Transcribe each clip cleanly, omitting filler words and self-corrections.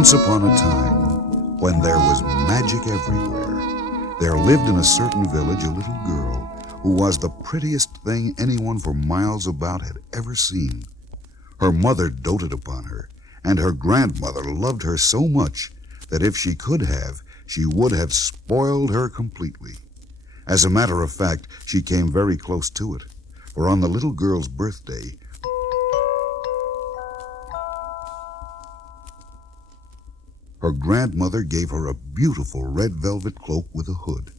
Once upon a time, when there was magic everywhere, there lived in a certain village a little girl who was the prettiest thing anyone for miles about had ever seen. Her mother doted upon her, and her grandmother loved her so much that if she could have, she would have spoiled her completely. As a matter of fact, she came very close to it, for on the little girl's birthday, her grandmother gave her a beautiful red velvet cloak with a hood,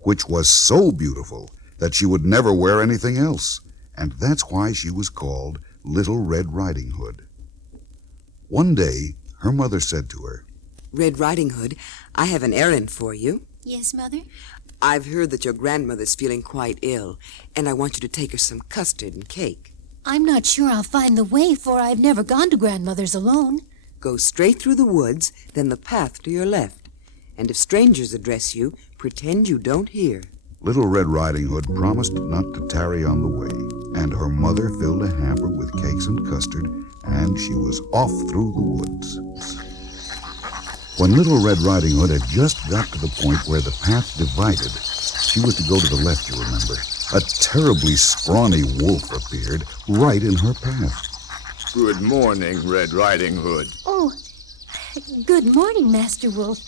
which was so beautiful that she would never wear anything else, and that's why she was called Little Red Riding Hood. One day, her mother said to her, "Red Riding Hood, I have an errand for you." Yes, Mother? "I've heard that your grandmother's feeling quite ill, and I want you to take her some custard and cake. I'm not sure I'll find the way, for I've never gone to Grandmother's alone. Go straight through the woods, then the path to your left. And if strangers address you, pretend you don't hear." Little Red Riding Hood promised not to tarry on the way, and her mother filled a hamper with cakes and custard, and she was off through the woods. When Little Red Riding Hood had just got to the point where the path divided, she was to go to the left, you remember. A terribly scrawny wolf appeared right in her path. Good morning, Red Riding Hood. Oh, good morning, Master Wolf.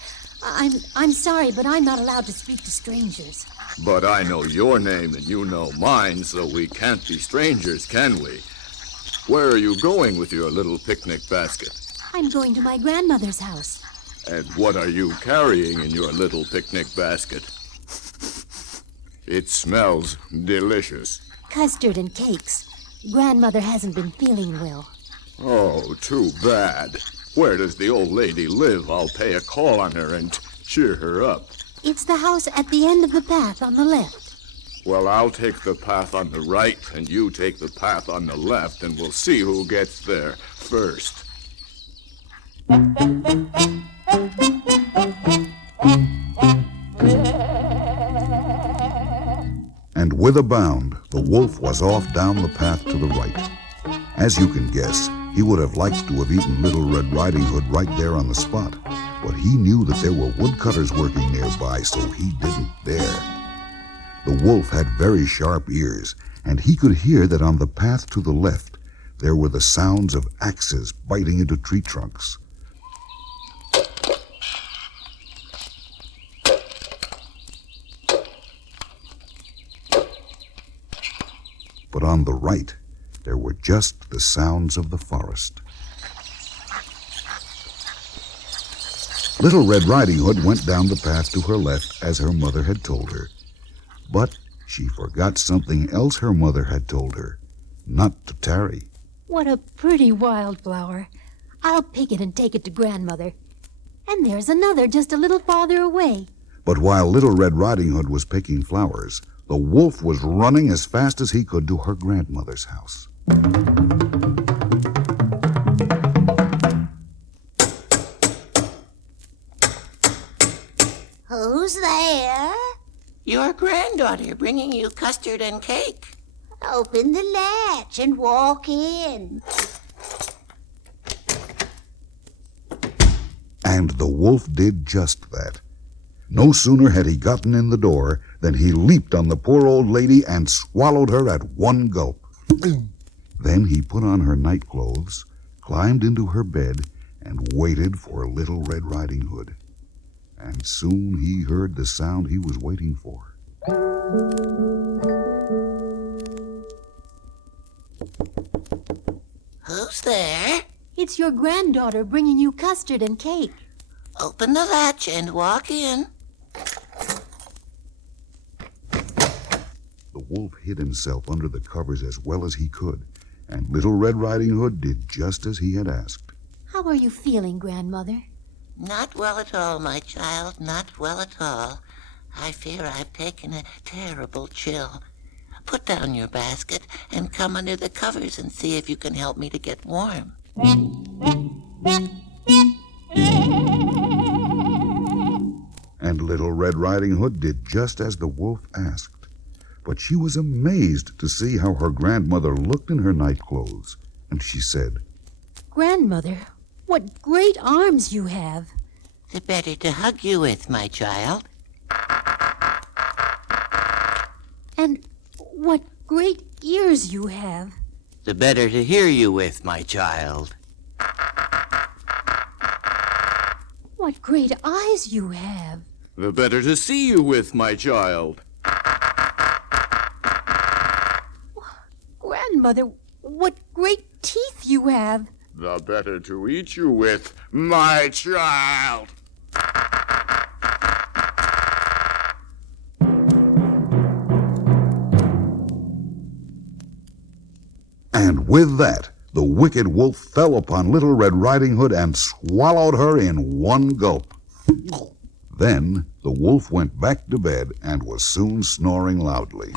I'm sorry, but I'm not allowed to speak to strangers. But I know your name and you know mine, so we can't be strangers, can we? Where are you going with your little picnic basket? I'm going to my grandmother's house. And what are you carrying in your little picnic basket? It smells delicious. Custard and cakes. Grandmother hasn't been feeling well. Oh, too bad. Where does the old lady live? I'll pay a call on her and cheer her up. It's the house at the end of the path on the left. Well, I'll take the path on the right, and you take the path on the left, and we'll see who gets there first. And with a bound, the wolf was off down the path to the right. As you can guess, he would have liked to have eaten Little Red Riding Hood right there on the spot, but he knew that there were woodcutters working nearby, so he didn't dare. The wolf had very sharp ears, and he could hear that on the path to the left there were the sounds of axes biting into tree trunks. But on the right, there were just the sounds of the forest. Little Red Riding Hood went down the path to her left as her mother had told her. But she forgot something else her mother had told her, not to tarry. What a pretty wildflower. I'll pick it and take it to Grandmother. And there's another just a little farther away. But while Little Red Riding Hood was picking flowers, the wolf was running as fast as he could to her grandmother's house. Who's there? Your granddaughter bringing you custard and cake. Open the latch and walk in. And the wolf did just that. No sooner had he gotten in the door than he leaped on the poor old lady and swallowed her at one gulp. Then he put on her night clothes, climbed into her bed, and waited for Little Red Riding Hood. And soon he heard the sound he was waiting for. Who's there? It's your granddaughter bringing you custard and cake. Open the latch and walk in. The wolf hid himself under the covers as well as he could, and Little Red Riding Hood did just as he had asked. How are you feeling, Grandmother? Not well at all, my child, not well at all. I fear I've taken a terrible chill. Put down your basket and come under the covers and see if you can help me to get warm. And Little Red Riding Hood did just as the wolf asked. But she was amazed to see how her grandmother looked in her night clothes, and she said, Grandmother, what great arms you have. The better to hug you with, my child. And what great ears you have. The better to hear you with, my child. What great eyes you have. The better to see you with, my child. Grandmother, what great teeth you have. The better to eat you with, my child. And with that, the wicked wolf fell upon Little Red Riding Hood and swallowed her in one gulp. Then the wolf went back to bed and was soon snoring loudly.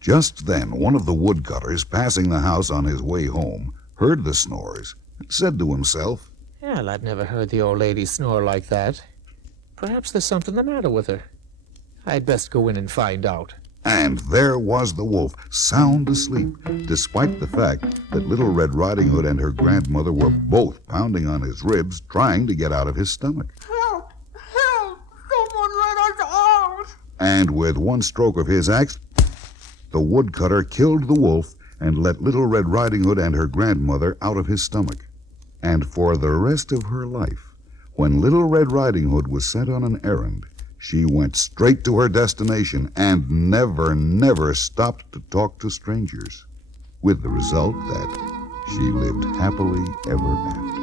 Just then, one of the woodcutters passing the house on his way home heard the snores and said to himself, Well, I've never heard the old lady snore like that. Perhaps there's something the matter with her. I'd best go in and find out. and there was the wolf, sound asleep, despite the fact that Little Red Riding Hood and her grandmother were both pounding on his ribs, trying to get out of his stomach. Help! Help! Someone let us out! And with one stroke of his axe, the woodcutter killed the wolf and let Little Red Riding Hood and her grandmother out of his stomach. And for the rest of her life, when Little Red Riding Hood was sent on an errand, she went straight to her destination and never stopped to talk to strangers, with the result that she lived happily ever after.